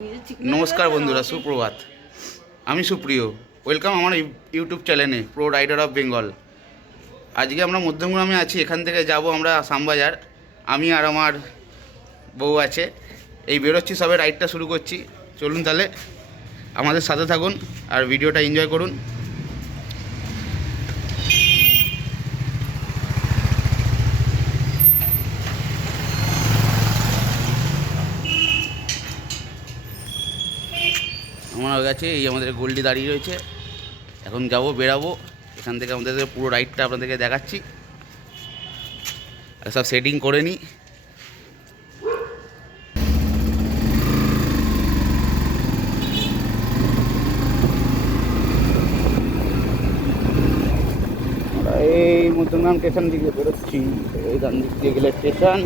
नमस्कार बंधुरा सुप्रभात। আমি সুপ্রিয়, ওয়েলকাম আমার ইউটিউব চ্যানেলে প্রো রাইডার অফ বেঙ্গল। আজকে আমরা মধ্যমগ্রামে আছি, এখান থেকে যাব আমরা শ্যামবাজার। আমি আর আমার বউ আছে, এই বেরোচ্ছি, সবে রাইডটা শুরু করছি। চলুন তাহলে আমাদের সাথে থাকুন আর ভিডিওটা এনজয় করুন। আমরা হয়ে গেছে, এই আমাদের গোল্ডি দাঁড়িয়ে রয়েছে। এখন যাব, বেরাবো এখান থেকে। আমাদের পুরো রাইডটা আপনাদেরকে দেখাচ্ছি, আর সব সেটিং করে নিই। এই মধ্যমগ্রাম স্টেশন দিকে বেরোচ্ছি। এই ডান দিক দিয়ে গেলে স্টেশন,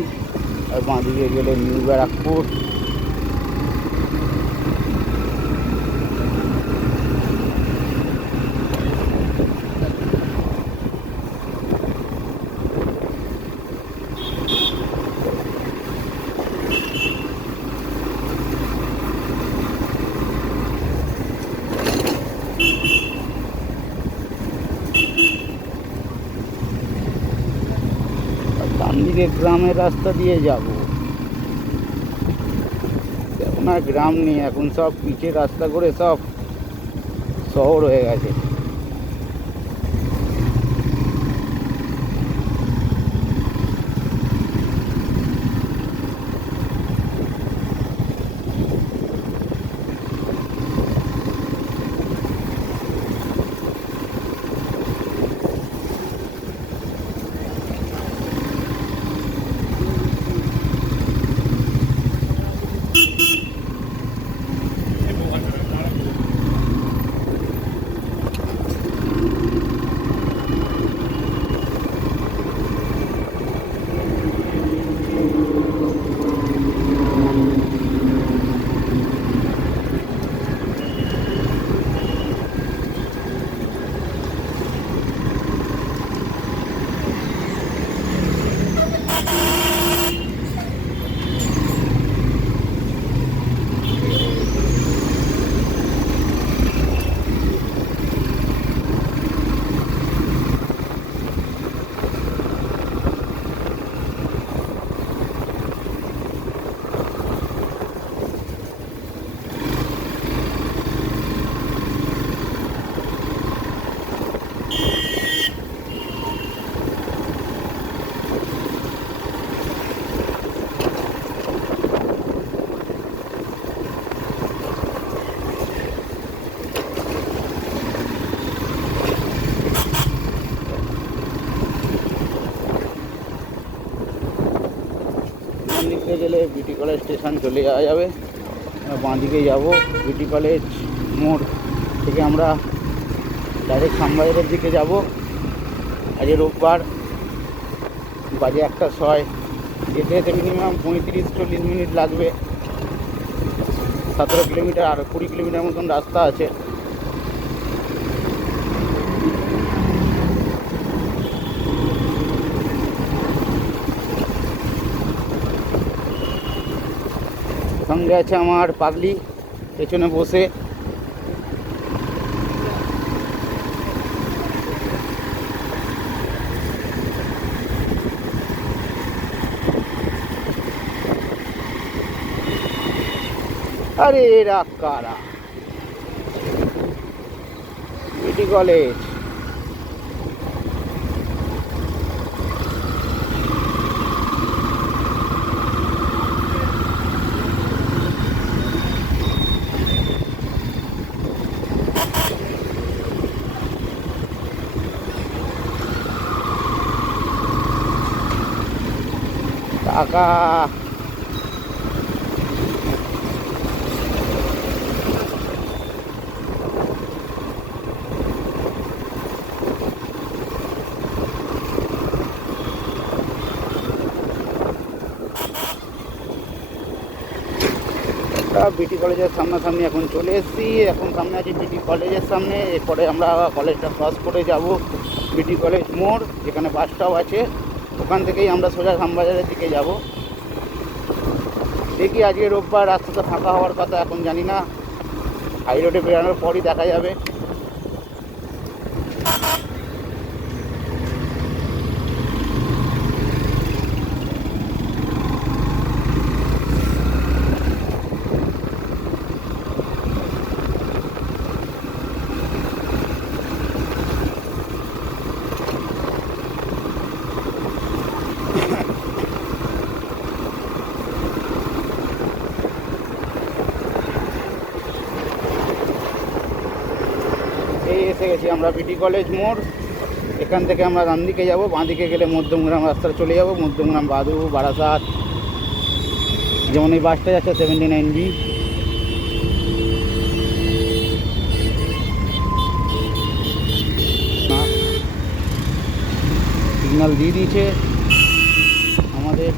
আর বাঁ দিকে গেলে নিউ ব্যারাকপুর। ডান দিকে গ্রামের রাস্তা দিয়ে যাব। এখন আর গ্রাম নেই, এখন সব পিচের রাস্তা করে সব শহর হয়ে গেছে। দিকে গেলে বিটি কলেজ স্টেশন চলে যাওয়া যাবে। বাঁ দিকে যাবো, বিটি কলেজ মোড় থেকে আমরা ডাইরেক্ট শ্যামবাজারের দিকে যাব। আজ রোববার, বাজে 1:06। যেতে যেতে মিনিমাম 35-40 মিনিট লাগবে। 17 কিলোমিটার আর 20 কিলোমিটার মতন রাস্তা আছে। সঙ্গে আছে আমার পাগলি পেছনে বসে। আরে এরা কারা? বিটি কলেজ। টাকা বিটি কলেজের সামনাসামনি এখন চলে এসেছি। এখন সামনে আছি বিটি কলেজের সামনে। এরপরে আমরা কলেজটা ক্রস করে যাব বিটি কলেজ মোড়, যেখানে বাস স্টপ আছে। ওখান থেকেই আমরা সোজা শ্যামবাজারের দিকে যাব। দেখি আজকে রোববার, রাস্তা তো ফাঁকা হওয়ার কথা, এখন জানি না, হাই রোডে বেরোনোর পরই দেখা যাবে। এই এসে গেছি আমরা বিটি কলেজ মোড়। এখান থেকে আমরা ডান দিকে যাবো, বাঁ দিকে গেলে মধ্যমগ্রাম রাস্তায় চলে যাবো, মধ্যমগ্রাম, বাদু, বারাসাত। যেমন এই বাসটা যাচ্ছে 79B। সিগন্যাল দিয়ে দিয়েছে আমাদের।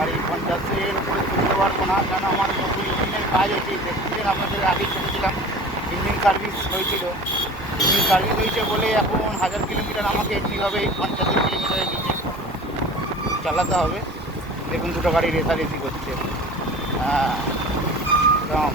গাড়ি 50-এর উপরে তুলতে পারবো না, কারণ আমার নতুন ইঞ্জিনের কাজ হয়েছে। দেখছিলেন, আপনাদের আগেই ছেড়েছিলাম, ইঞ্জিন সার্ভিস হয়েছিল। ইঞ্জিন সার্ভিস হয়েছে বলে এখন 1000 কিলোমিটার আমাকে এমনিভাবে 75 কিলোমিটারের নিচে চালাতে হবে। দেখুন দুটো গাড়ি রেসারেসি করছে। হ্যাঁ, একদম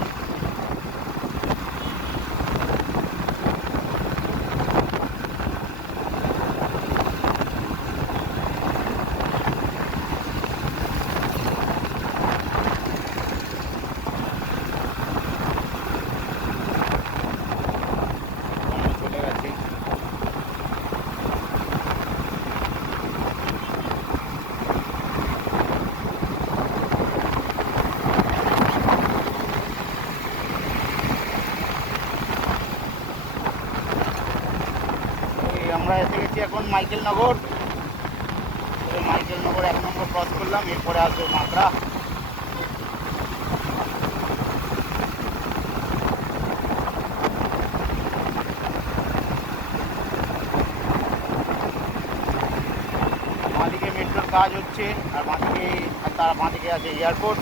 চলে গেছে। আমরা এসে গেছি এখন মাইকেলনগর। মাইকেলনগর 1 নম্বর ক্রস করলাম, এরপরে আসবে মাত্রা। বাঁদিকে মেট্রোর কাজ হচ্ছে, আর তার বাঁদিকে আছে এয়ারপোর্ট।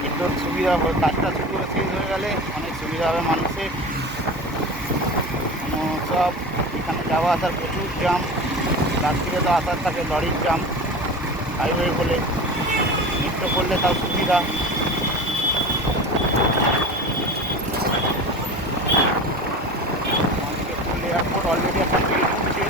মেট্রোর সুবিধা হবে, কাজটা শুরু শেষ হয়ে গেলে অনেক সুবিধা হবে মানুষের। সব এখানে যাওয়া আসার প্রচুর জ্যাম, রাত্রিরে তো আসার থাকে লরির জ্যাম। হাইওয়ে বলে মেট্রো করলে তাও সুবিধা। আমাদেরকে ফুল এয়ারপোর্ট অলরেডি এখন থেকে ঢুকছে।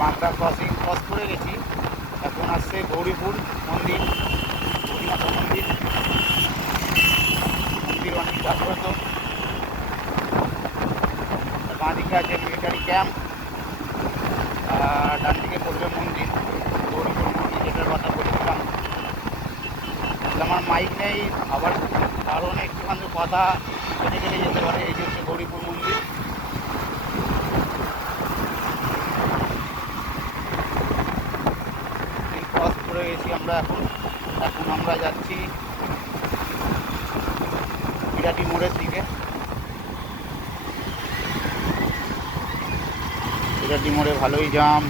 বাঁকড়া ক্রস করে গেছি, এখন আসছে গৌরীপুর মন্দির, গৌরীমাতা মন্দির। মন্দির অনেক জাগ্রত। বাঁ দিকে আছে মিলিটারি ক্যাম্প, আর ডান দিকে পড়বে মন্দির, গৌরীপুর মন্দির, যেটার কথা বলেছিলাম। আমার মাইক নেই, আবার কারণ একটুখানি কথা কেটে কেটে যেতে পারে। এই যে হচ্ছে গৌরীপুর মন্দির। ক্রস করে গেছি আমরা। এখন আমরা যাচ্ছি বিরাটি মোড়ের দিকে। বিরাটি মোড়ে ভালোই জাম।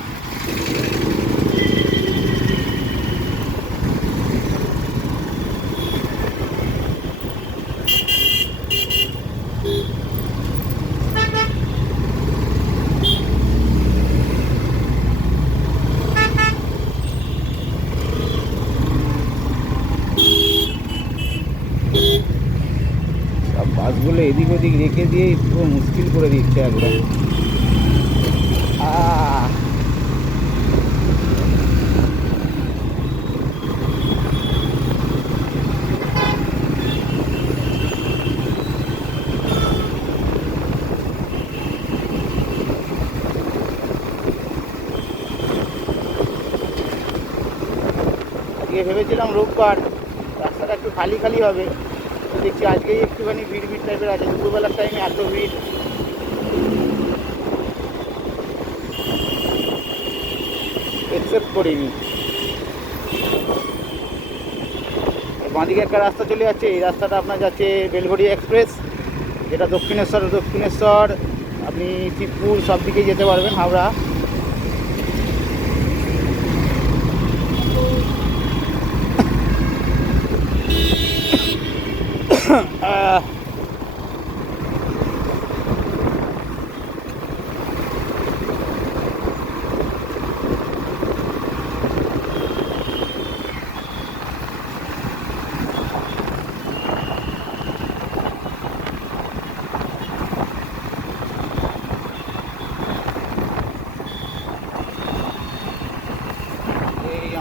বাসগুলো এদিক ওদিক রেখে দিয়ে পুরো মুশকিল করে দিচ্ছে একদম। ভেবেছিলাম রোববার রাস্তাটা একটু খালি খালি হবে, তো দেখছি আজকেই একটুখানি ভিড় ভিড় টাইপের আছে। দুপুরবেলার টাইমে এত ভিড় এক্সেপ্ট করিনি। বাঁদিকে একটা রাস্তা চলে যাচ্ছে, এই রাস্তাটা আপনার যাচ্ছে বেলঘড়িয়া এক্সপ্রেস, যেটা দক্ষিণেশ্বর আপনি শিবপুর সব দিকেই যেতে পারবেন, হাওড়া।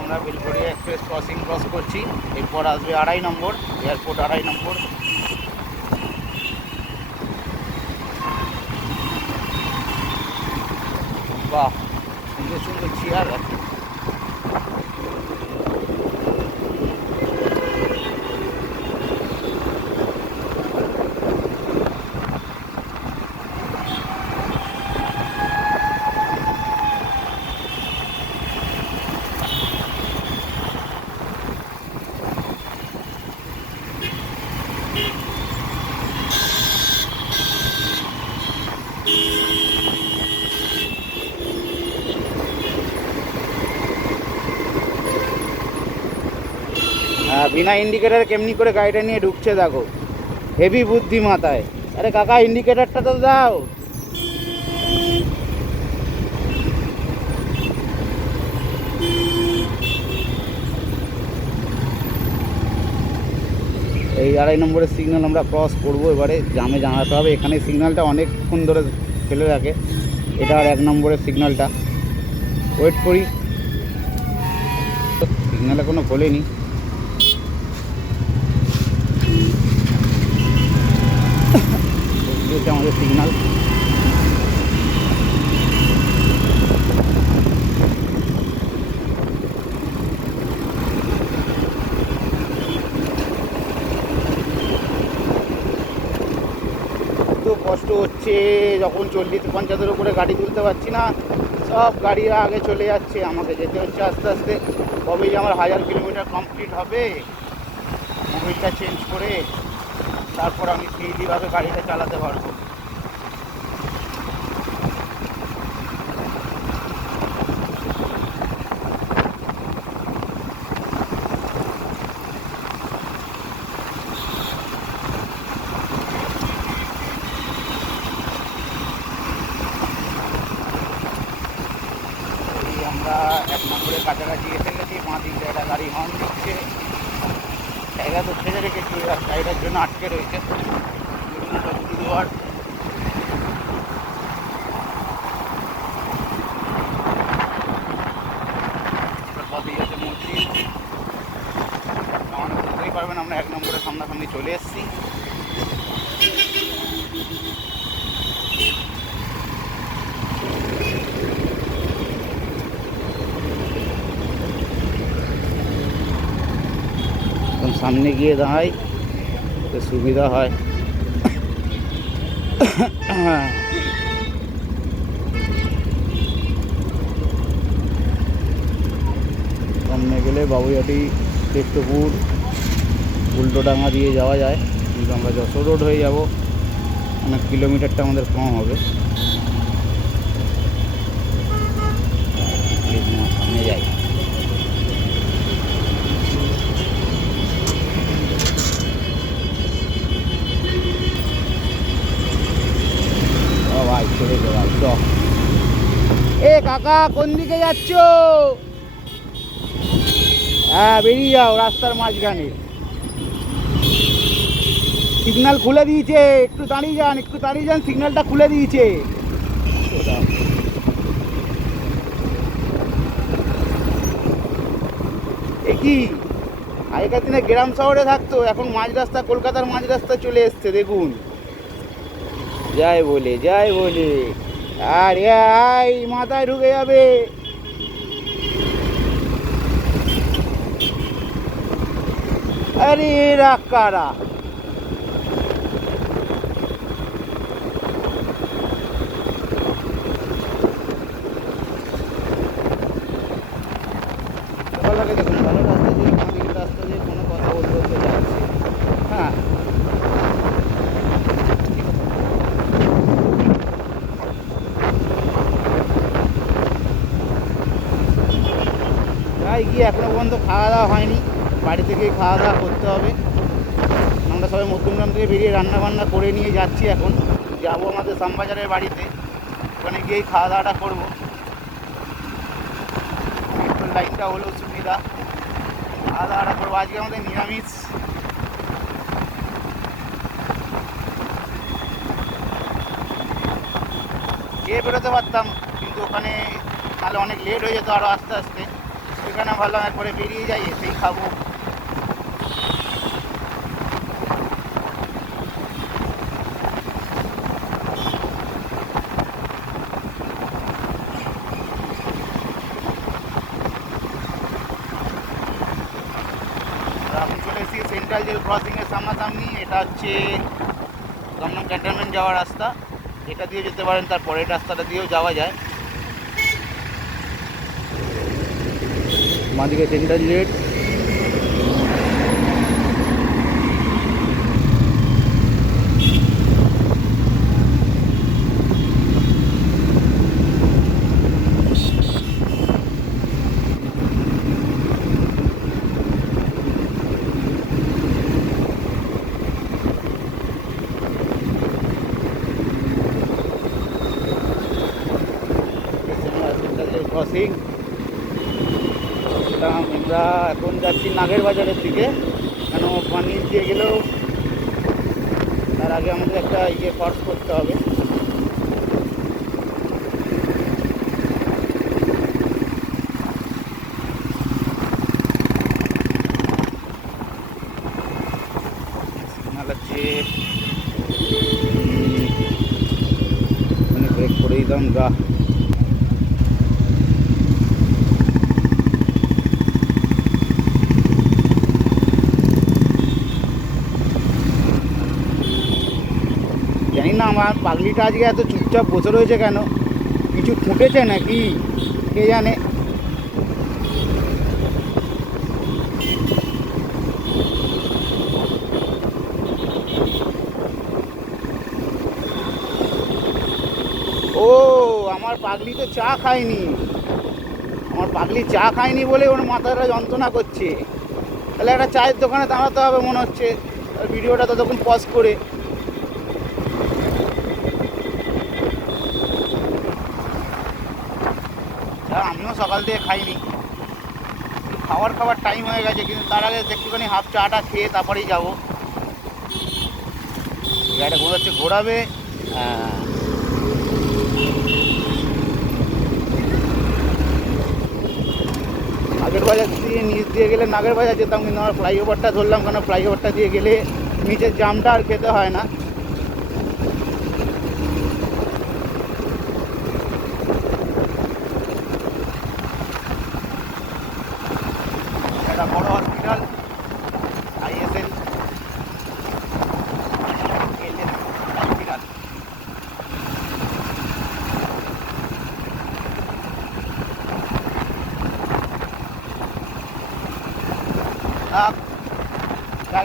আমরা বেলঘড়িয়া এক্সপ্রেস ক্রস করছি, এরপর আসবে 2.5 নম্বর এয়ারপোর্ট, 2.5 নম্বর। বাহ, সুন্দর সুন্দর চেয়ার আছে। বিনা ইন্ডিকেটার কেমনি করে গাড়িটা নিয়ে ঢুকছে দেখো, হেভি বুদ্ধি মাথায়। আরে কাকা ইন্ডিকেটারটা তো দাও। এই 2.5 নম্বরের সিগন্যাল আমরা ক্রস করবো, এবারে জামে জানাতে হবে। এখানে সিগন্যালটা অনেকক্ষণ ধরে ফেলে রাখে, এটা আর 1 নম্বরের সিগন্যালটা। ওয়েট করি, সিগন্যালে কোনো খোলেনি। আমাদের সিগন্যাল তো কষ্ট হচ্ছে যখন 40-50-এর উপরে গাড়ি তুলতে পারছি না, সব গাড়িরা আগে চলে যাচ্ছে, আমাকে যেতে হচ্ছে আস্তে আস্তে। কবে যে আমার 1000 কিলোমিটার কমপ্লিট হবে, মোবিলটা চেঞ্জ করে তারপর আমি ফ্রিলিভাবে গাড়িটা চালাতে পারবো। আমরা 1 নম্বরের কাছাকাছি এসে গেছি, 5 দিকে একটা গাড়ি হর্ন দিচ্ছে। জায়গা তো ছেড়ে রেখেছি, গাড়িটার জন্য আটকে রয়েছে দুয়ার। পথেই আছে মসজিদ, আমাদের বুঝতেই পারবেন আমরা 1 নম্বরের সামনাসামনি চলে এসেছি। সামনে গিয়ে দাঁড়াই তো সুবিধা হয়। সামনে গেলে বাবুইহাটি, কেষ্টপুর, উল্টোডাঙ্গা দিয়ে যাওয়া যায়, কিন্তু আমরা যশোর রোড হয়ে যাব, অনেক কিলোমিটারটা আমাদের কম হবে। সামনে যাই। ভাই ছেড়ে দে ভাই, চ। এ কাকা কোন দিকে যাচ্ছ? হ্যাঁ বেরিয়ে যাও, রাস্তার মাঝখানে সিগন্যাল খুলে দিয়েছে, একটু দাঁড়িয়ে যান, একটু দাঁড়িয়ে যান, সিগন্যালটা খুলে দিয়েছে। এ কি আগেকার দিনে গ্রাম শহরে থাকতো, এখন মাঝ রাস্তা, কলকাতার মাঝ রাস্তা চলে এসছে দেখুন। যাই বলে আর এই মাথায় ঢুকে যাবে। আরে এরা কারা? দেখুন ভালো রাস্তা দিয়ে আমাদের রাস্তা দিয়ে কোনো কথা বলতে বলতে যাচ্ছে। হ্যাঁ, তাই গিয়ে এখনো পর্যন্ত খাওয়া দাওয়া হয়নি, বাড়ি থেকেই খাওয়া দাওয়া করতে হবে। আমরা সবাই মধ্যমগ্রাম থেকে বেরিয়ে রান্না বান্না করে নিয়ে যাচ্ছি। এখন যাবো আমাদের শ্যামবাজারের বাড়িতে, ওখানে গিয়েই খাওয়া দাওয়াটা করবো। মেট্রোর লাইনটা হলেও সুবিধা, খাওয়া দাওয়াটা করবো। আজকে আমাদের নিরামিষ। খেয়ে বেরোতে পারতাম, কিন্তু ওখানে তাহলে অনেক লেট হয়ে যেত আরও আস্তে আস্তে। সেখানে ভাবলাম একবারে বেরিয়ে যাই, এসেই খাবো। এখন চলে এসেছি সেন্ট্রাল জেল ক্রসিংয়ের সামনাসামনি। এটা হচ্ছে দমদম ক্যান্টনমেন্ট যাওয়ার রাস্তা, এটা দিয়ে যেতে পারেন, তারপরের রাস্তাটা দিয়েও যাওয়া যায়। বাঁদিকে সেন্ট্রাল জেল। ক্রসিং। আমরা এখন যাচ্ছি নাগের বাজারের দিকে, কেন পানি দিয়ে গেলেও তার আগে আমাদের একটা ক্রস করতে হবে। সিগনাল আছে, মানে ব্রেক করে দিতাম গা। জানি না আমার পাগলিটা আজকে এত চুপচাপ বসে রয়েছে কেন, কিছু ফুটেছে নাকি কে জানে। ও আমার পাগলি তো চা খায়নি, আমার পাগলি চা খায়নি বলে ওর মাথাটা যন্ত্রণা করছে। তাহলে একটা চায়ের দোকানে দাঁড়াতে হবে মনে হচ্ছে, ভিডিওটা ততক্ষণ পজ করে। আমিও সকাল থেকে খাইনি, খাবার টাইম হয়ে গেছে, কিন্তু তার আগে একটুখানি হাফ চাটা খেয়ে তারপরেই যাবো। গাড়িটা ঘোরা হচ্ছে, ঘোরাবে। নাগের বাজার দিয়ে নিচ দিয়ে গেলে নাগের বাজার যেতাম, কিন্তু আমার ফ্লাইওভারটা ধরলাম, কেন ফ্লাইওভারটা দিয়ে গেলে নিচের জামটা আর খেতে হয় না। একটা বড় হসপিটাল, ISL হসপিটাল।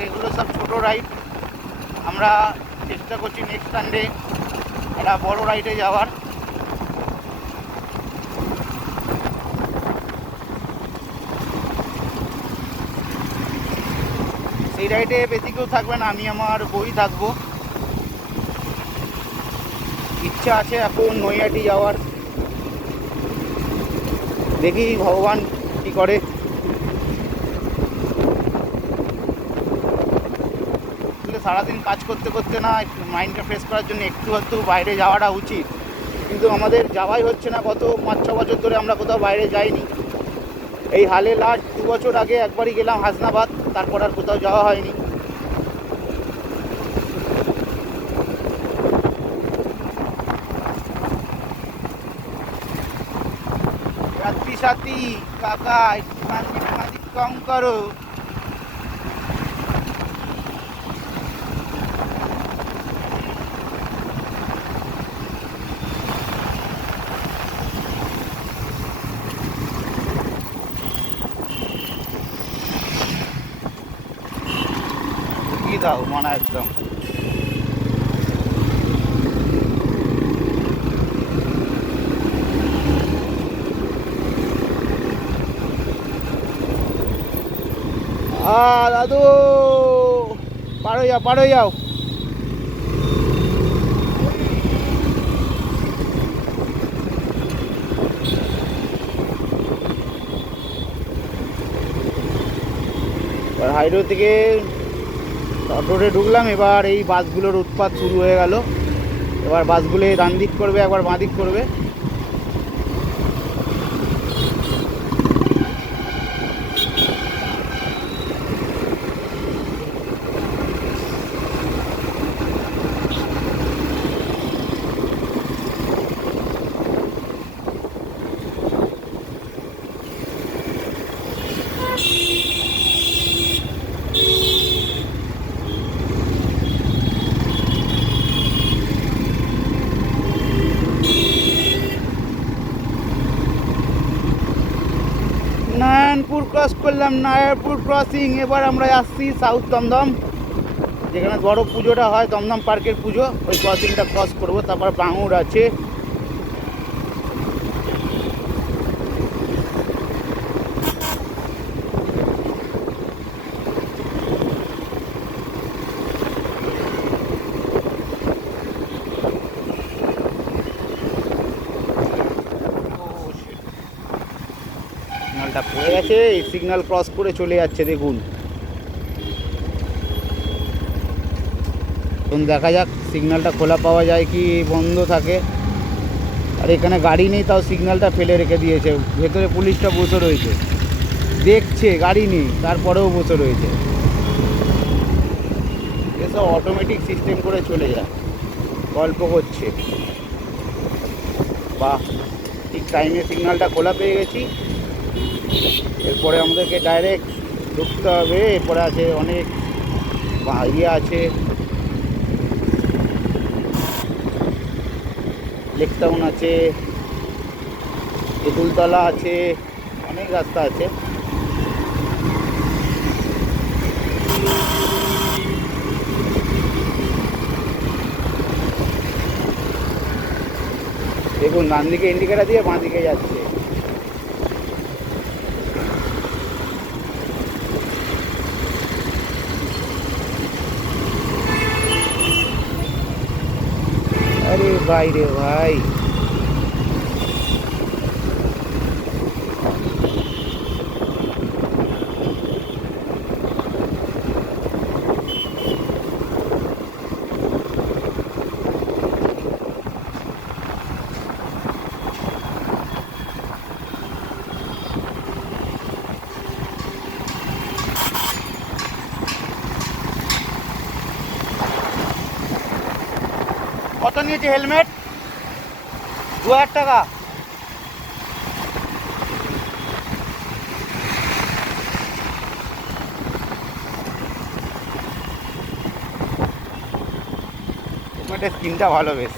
এগুলো সব ছোটো রাইড, আমরা চেষ্টা করছি নেক্সট সানডে একটা বড় রাইডে যাওয়ার। সেই রাইডে বেশি কেউ থাকবে না, আমি আমার বই থাকবো। ইচ্ছা আছে এখন নৈহাটি যাওয়ার, দেখি ভগবান কী করে। সারাদিন কাজ করতে করতে না মাইন্ডটা ফ্রেশ করার জন্য একটু একটু বাইরে যাওয়াটা উচিত, কিন্তু আমাদের যাওয়াই হচ্ছে না। গত 5-6 বছর ধরে আমরা কোথাও বাইরে যাইনি। এই হালে লাস্ট 2 বছর আগে একবারই গেলাম হাসনাবাদ, তারপর আর কোথাও যাওয়া হয়নি। রাত্রি সাথী কাকা একটু কম করো। দাও মানে একদম। দাদু পার হয়ে যাও, পার হয়ে যাও। এবার হাইরোড থেকে রোডে ঢুকলাম। এবার এই বাসগুলোর উৎপাত শুরু হয়ে গেল। এবার বাসগুলো ডান দিক করবে, একবার বাঁ দিক করবে। নারায়ণপুর ক্রস করলাম, নারায়ণপুর ক্রসিং। এবার আমরা আসছি সাউথ দমদম, যেখানে বড় পুজোটা হয়, দমদম পার্কের পুজো। ওই ক্রসিংটা ক্রস করবো, তারপর বাঙুর আছে। সিগন্যালটা পড়ে গেছে, এই সিগন্যাল ক্রস করে চলে যাচ্ছে, দেখুন। এখন দেখা যাক সিগন্যালটা খোলা পাওয়া যায় কি বন্ধ থাকে। আর এখানে গাড়ি নেই, তাও সিগন্যালটা ফেলে রেখে দিয়েছে। ভেতরে পুলিশটা বসে রয়েছে, দেখছে গাড়ি নেই, তারপরেও বসে রয়েছে। এসব অটোমেটিক সিস্টেম করে চলে যায়, গল্প করছে। বাহ, ঠিক টাইমে সিগন্যালটা খোলা পেয়ে গেছি। এরপরে আমাদেরকে ডাইরেক্ট ঢুকতে হবে। এরপরে আছে অনেক ইয়ে আছে, লেকটাউন আছে, তেঁতুলতলা আছে, অনেক রাস্তা আছে। দেখুন ডান দিকে ইন্ডিকেটার দিয়ে বাঁ দিকে যাচ্ছে। আরে ভাই রে ভাই, কত নিয়েছে হেলমেট? 2000 টাকা। হেলমেটের স্কিনটা ভালো বেশ।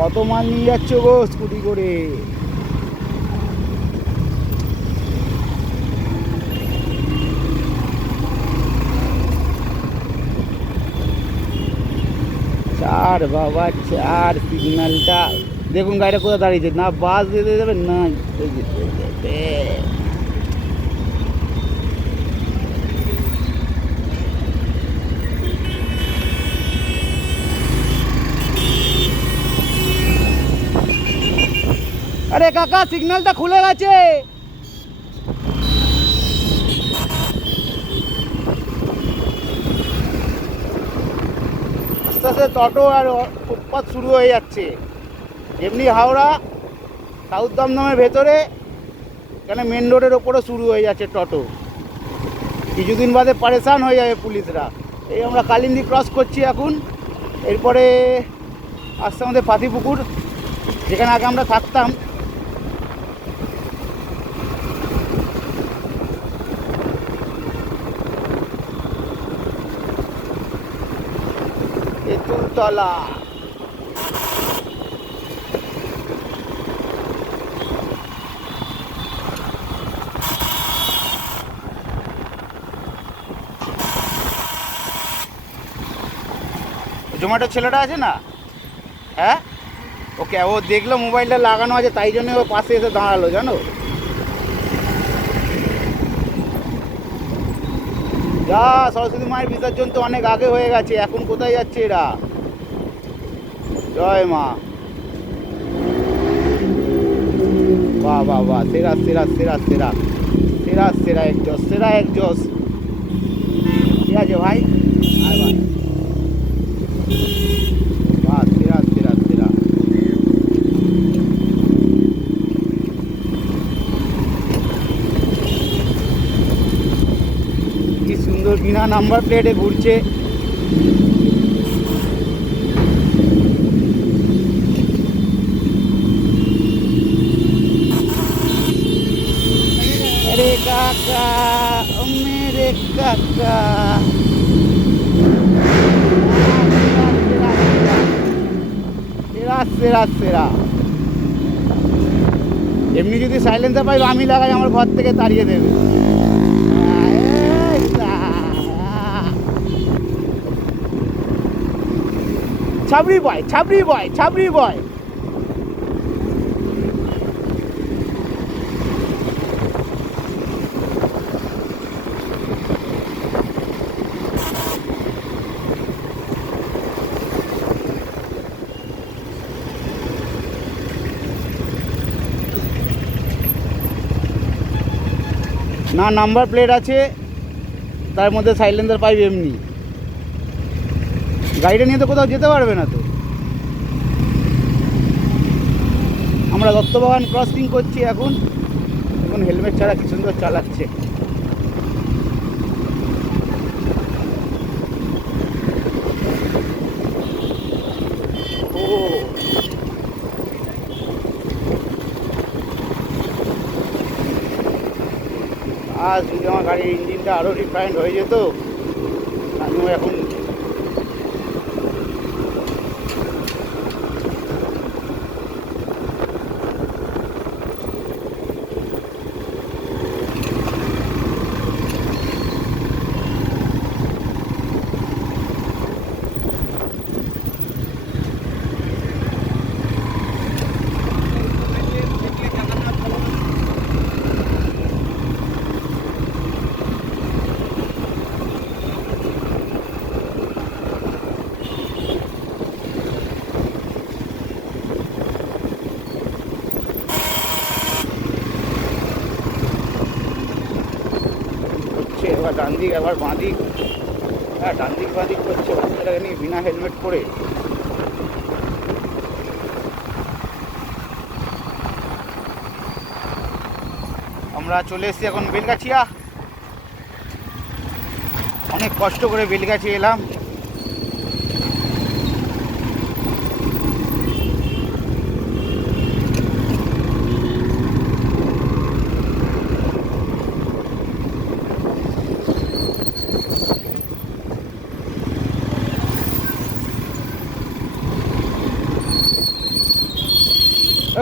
কত মাল নিয়ে যাচ্ছ গো স্কুটি করে? চার বাবা চার, সিগন্যালটা দেখুন। গাড়িটা কোথায় দাঁড়িয়েছে, না বাস যেতে যাবে না যেতে যাবে। আরে কাকা, সিগন্যালটা খুলে গেছে। আস্তে আস্তে টোটো আর ফুটপাথ শুরু হয়ে যাচ্ছে। এমনি হাওড়া সাউথ দমদমের ভেতরে, এখানে মেন রোডের ওপরে শুরু হয়ে যাচ্ছে টোটো। কিছুদিন বাদে পারেশান হয়ে যাবে পুলিশরা। এই আমরা কালিন্দী ক্রস করছি এখন। এরপরে আসছে আমাদের ফাতিপুকুর, যেখানে আগে আমরা থাকতাম। তেঁতুলতলা। জোম্যাটো ছেলেটা আছে না, হ্যাঁ, ওকে ও দেখলো মোবাইলটা লাগানো আছে, তাই জন্য ও পাশে এসে দাঁড়ালো, জানো। যা, সরস্বতী মায়ের বিসর্জন তো অনেক আগে হয়ে গেছে, এখন কোথায় যাচ্ছে এরা? জয় মা। বাহ বাহ বাহ, সেরা সেরা সেরা সেরা সেরা সেরা একজস, সেরা একজস। ঠিক আছে ভাই, আয় ভাই। বাহ, সেরা সেরা সেরা। কি সুন্দর বিনা নাম্বার প্লেটে ঘুরছে। अरे काका, ओ मेरे काका। সেরা সেরা সেরা। এমনি যদি সাইলেন্সার পাই আমি লাগাই, আমার ঘর থেকে তাড়িয়ে দেবে। ছাবড়ি বয়, ছাবড়ি বয়, ছাবড়ি বয়। না নাম্বার প্লেট আছে, তার মধ্যে সাইলেন্সার পাইপ এমনি। গাড়িটা নিয়ে তো কোথাও যেতে পারবে না তো। আমরা দত্তবাগান ক্রসিং করছি এখন। এখন হেলমেট ছাড়া কি সুন্দর চালাচ্ছে। ও আজ যদি আমার গাড়ির ইঞ্জিনটা আরও রিফাইন্ড হয়ে যেত, আমিও এখন এবার ডান দিক, এবার বাঁ দিক। হ্যাঁ, ডান দিক বাঁ দিক করছে বাচ্চাটাকে নিয়ে বিনা হেলমেট পরে। আমরা চলে এসেছি এখন বেলগাছিয়া। অনেক কষ্ট করে বেলগাছিয়া এলাম।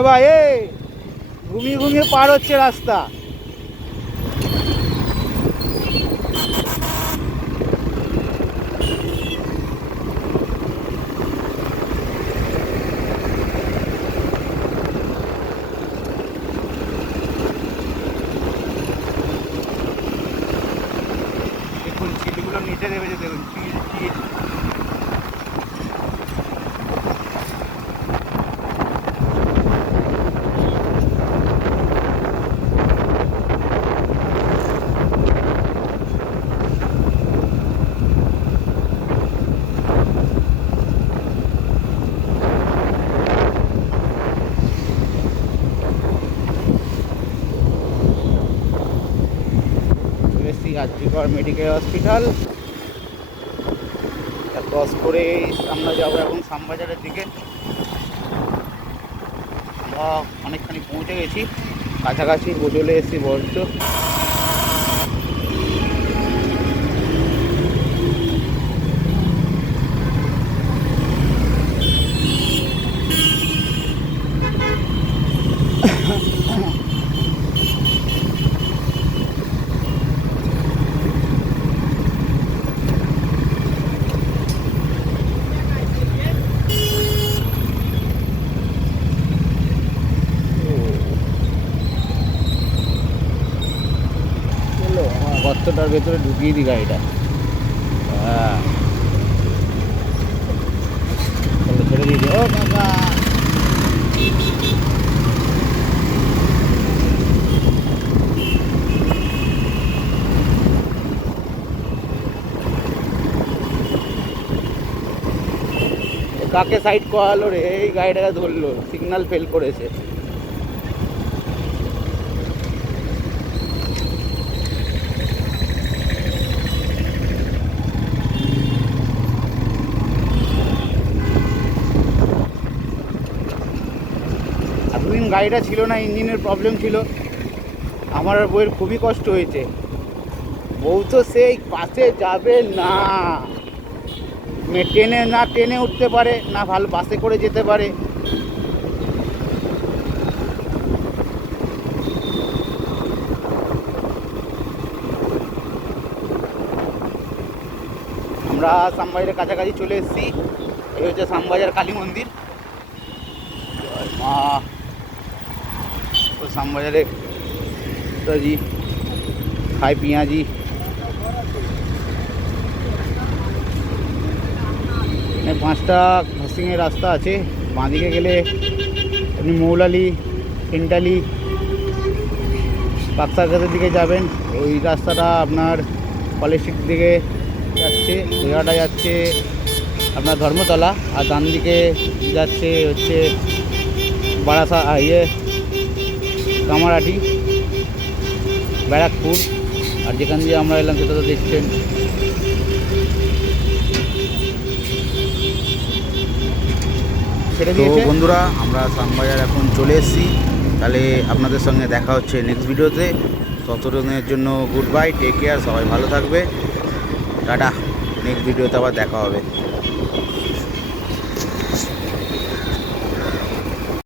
ভাই, এই ঘুমিয়ে ঘুমিয়ে পার হচ্ছে রাস্তা। দেখুন ছিটগুলো নিচে দেবে, যে দেখুন ছিট ছিট। আরজিকর মেডিকেল হসপিটাল ক্রস করে আমরা যাবো এখন শ্যামবাজারের দিকে। আমরা অনেকখানি পৌঁছে গেছি, কাছাকাছি চলে এসেছি বলছ। গর্তটার ভেতরে ঢুকিয়ে দিই গাড়িটা। হ্যাঁ, তাহলে ছেড়ে দিয়ে দিই। ও কাকা, কাকে সাইড করালো রে? এই গাড়িটাকে ধরলো, সিগন্যাল ফেল করেছে। এতদিন গাড়িটা ছিল না, ইঞ্জিনের প্রবলেম ছিল। আমার আর বউয়ের খুবই কষ্ট হয়েছে। বউ তো সেই পাশে যাবে না, ট্রেনে না ট্রেনে উঠতে পারে, না ভালো বাসে করে যেতে পারে। আমরা শ্যামবাজারের কাছাকাছি চলে এসেছি। এই হচ্ছে শ্যামবাজার কালী মন্দির। মা, তো শ্যামবাজারে জি খাই পেঁয়াজি। এখানে 5টা ক্রসিংয়ের রাস্তা আছে। বাঁদিকে গেলে আপনি মৌলালি, ইন্টালি, পাকসারঘাটের দিকে যাবেন। ওই রাস্তাটা আপনার কলেজ স্ট্রিট দিকে যাচ্ছে, ওইটা যাচ্ছে আপনার ধর্মতলা। আর ডান দিকে যাচ্ছে হচ্ছে বারাসা, কামারহাটি, ব্যারাকপুর। আর যেখান দিয়ে আমরা এলাম সেটা তো দেখছেন। তো বন্ধুরা, আমরা শ্যামবাজার এখন চলে এসেছি। তাহলে আপনাদের সঙ্গে দেখা হচ্ছে নেক্সট ভিডিওতে। ততদিনের জন্য গুড বাই, টেক কেয়ার, সবাই ভালো থাকবে, টাটা। নেক্সট ভিডিওতে আবার দেখা হবে।